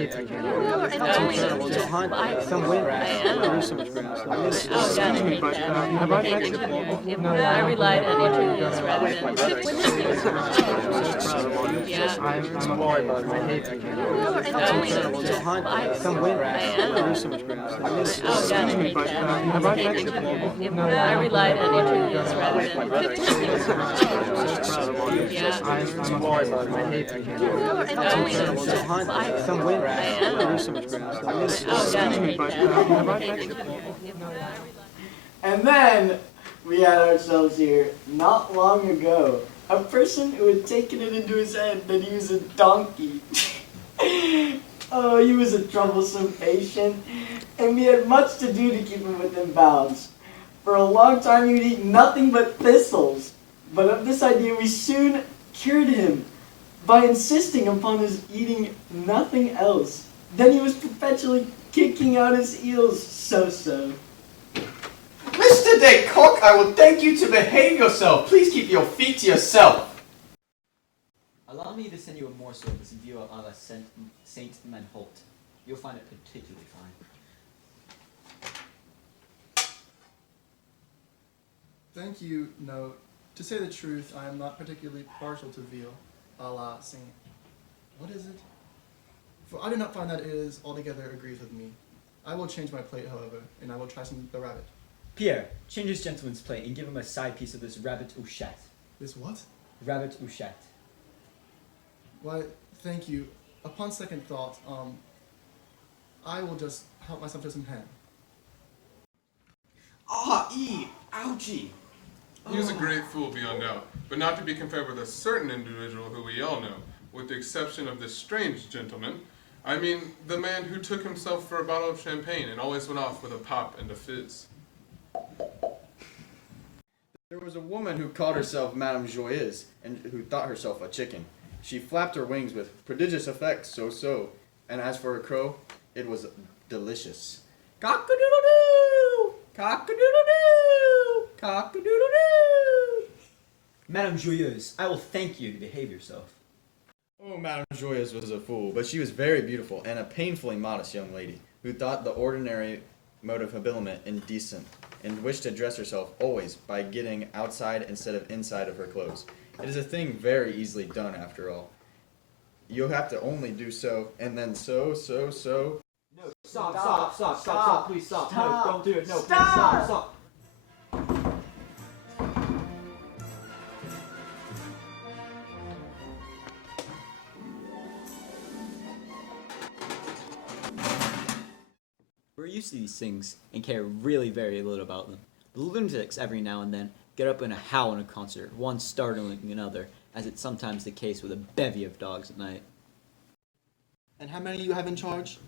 hate that game. It's terrible to hunt some wind. There's so much grass. Excuse me, but have I met you? No, I relied on interviews rather than I'm worried about it. I hate that game. It's terrible to hunt some wind. There's so much grass. Excuse me, but have I met you? No, I relied on interviews rather than I'm worried about it. I hate that game. It's terrible to hunt some wind. There's so much grass. Excuse me, but have I met you? And then we had ourselves here, not long ago, a person who had taken it into his head that he was a donkey. Oh, he was a troublesome patient, and we had much to do to keep him within bounds. For a long time he would eat nothing but thistles, but of this idea we soon cured him by insisting upon his eating nothing else. Then he was perpetually kicking out his heels, so-so. Mr. Descoq, I will thank you to behave yourself. Please keep your feet to yourself. Allow me to send you a morsel of this view à la Saint Manholt. You'll find it particularly fine. Thank you. No, to say the truth, I am not particularly partial to veal à la Saint. What is it? For I do not find that it is altogether agrees with me. I will change my plate, however, and I will try some the rabbit. Pierre, change this gentleman's plate and give him a side piece of this rabbit houchette. This what? Rabbit houchette. Why, thank you. Upon second thought, I will just help myself to some ham. Ouchie. He was a great fool beyond doubt, but not to be compared with a certain individual who we all know, with the exception of this strange gentleman. I mean, the man who took himself for a bottle of champagne and always went off with a pop and a fizz. There was a woman who called herself Madame Joyeuse and who thought herself a chicken. She flapped her wings with prodigious effect, so-so. And as for her crow, it was delicious. Cock-a-doodle-doo! Cock-a-doodle-doo! Cock-a-doodle-doo! Madame Joyeuse, I will thank you to behave yourself. Oh, Madame Joyeuse was a fool, but she was very beautiful and a painfully modest young lady who thought the ordinary mode of habiliment indecent and wished to dress herself always by getting outside instead of inside of her clothes. It is a thing very easily done, after all. You'll have to only do so, and then so. No, stop, please stop. No, don't do it. No, Stop! please stop. We're used to these things and care really very little about them. The lunatics every now and then get up in a howl in a concert, one startling another, as it's sometimes the case with a bevy of dogs at night. And how many you have in charge?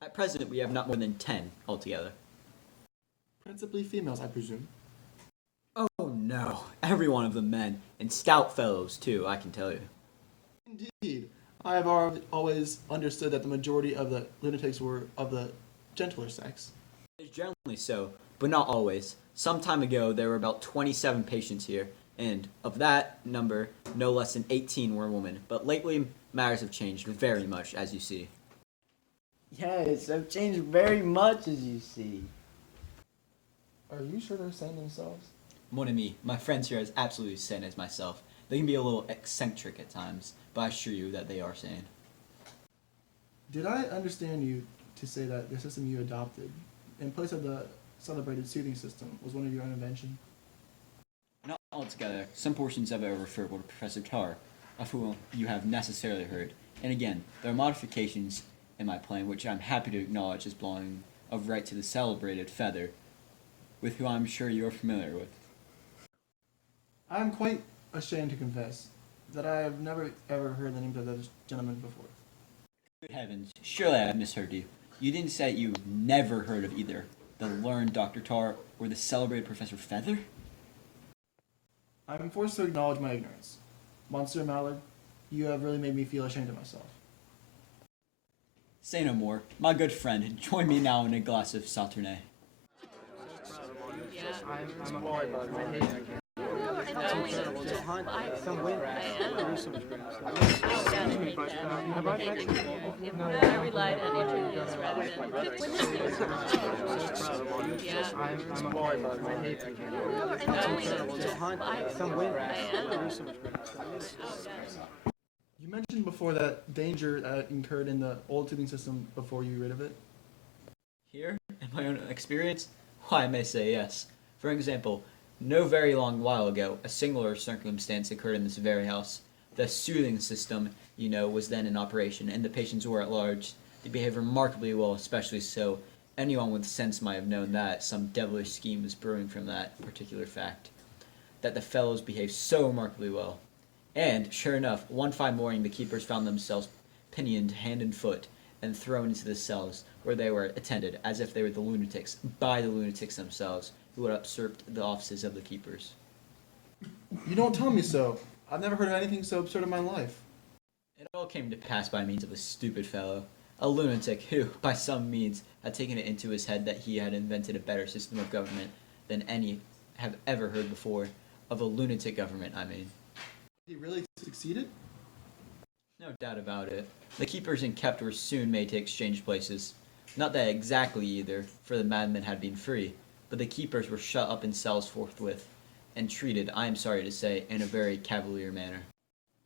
At present, we have not more than 10 altogether. Principally females, I presume. Oh no, every one of them men, and stout fellows too, I can tell you. Indeed. I have always understood that the majority of the lunatics were of the gentler sex. It's generally so, but not always. Some time ago, there were about 27 patients here, and of that number, no less than 18 were women. But lately, matters have changed very much, as you see. Yes, I've changed very much, as you see. Are you sure they're saying themselves? Mon ami, my friends here are as absolutely sane as myself. They can be a little eccentric at times, but I assure you that they are sane. Did I understand you to say that the system you adopted, in place of the celebrated soothing system, was one of your own invention? Not altogether. Some portions of it are referable to Professor Tarr, of whom you have necessarily heard. And again, there are modifications in my plan which I'm happy to acknowledge as belonging of right to the celebrated Fether, with whom I'm sure you are familiar with. I am quite ashamed to confess that I have never ever heard the name of those gentlemen before. Good heavens, surely I have misheard you. You didn't say you never heard of either the learned Dr. Tarr or the celebrated Professor Fether? I am forced to acknowledge my ignorance. Monsieur Mallard, you have really made me feel ashamed of myself. Say no more. My good friend, join me now in a glass of Sauternes. I'm worried about it. I hate that game. incredible. It's behind some wind. There's so much grass. Excuse me, but have I met you? I relied on interviews rather than I'm a boy, but I hate it. It's incredible. It's behind some wind. There's so much grass. You mentioned before that danger that incurred in the old tubing system before you rid of it. Here, in my own experience, why, I may say yes. For example, no very long while ago, a similar circumstance occurred in this very house. The soothing system, was then in operation, and the patients were at large. They behaved remarkably well, especially so. Anyone with sense might have known that some devilish scheme was brewing from that particular fact. That the fellows behaved so remarkably well. And, sure enough, one fine morning the keepers found themselves pinioned hand and foot and thrown into the cells, where they were attended, as if they were the lunatics, by the lunatics themselves, who had usurped the offices of the keepers. You don't tell me so. I've never heard of anything so absurd in my life. It all came to pass by means of a stupid fellow, a lunatic who, by some means, had taken it into his head that he had invented a better system of government than any have ever heard before. Of a lunatic government, I mean. He really succeeded? No doubt about it. The keepers and kept were soon made to exchange places. Not that exactly either, for the madmen had been free, but the keepers were shut up in cells forthwith, and treated, I am sorry to say, in a very cavalier manner.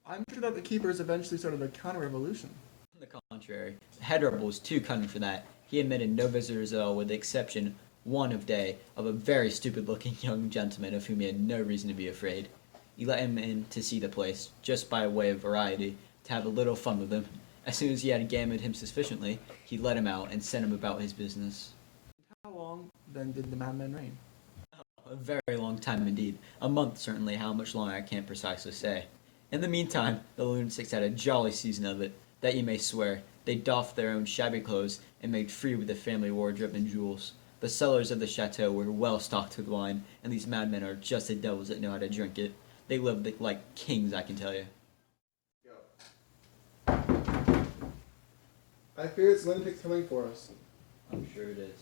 I'm sure that the keepers eventually started a counter-revolution. On the contrary, the head rebel was too cunning for that. He admitted no visitors at all, with the exception, one of day, of a very stupid-looking young gentleman of whom he had no reason to be afraid. He let him in to see the place, just by way of variety, to have a little fun with him. As soon as he had gammoned him sufficiently, he let him out and sent him about his business. How long, then, did the madmen reign? A very long time indeed. A month, certainly. How much longer I can't precisely say. In the meantime, the lunatics had a jolly season of it, that you may swear. They doffed their own shabby clothes and made free with the family wardrobe and jewels. The cellars of the chateau were well stocked with wine, and these madmen are just the devils that know how to drink it. They lived like kings, I can tell you. I fear it's lunatics coming for us. I'm sure it is.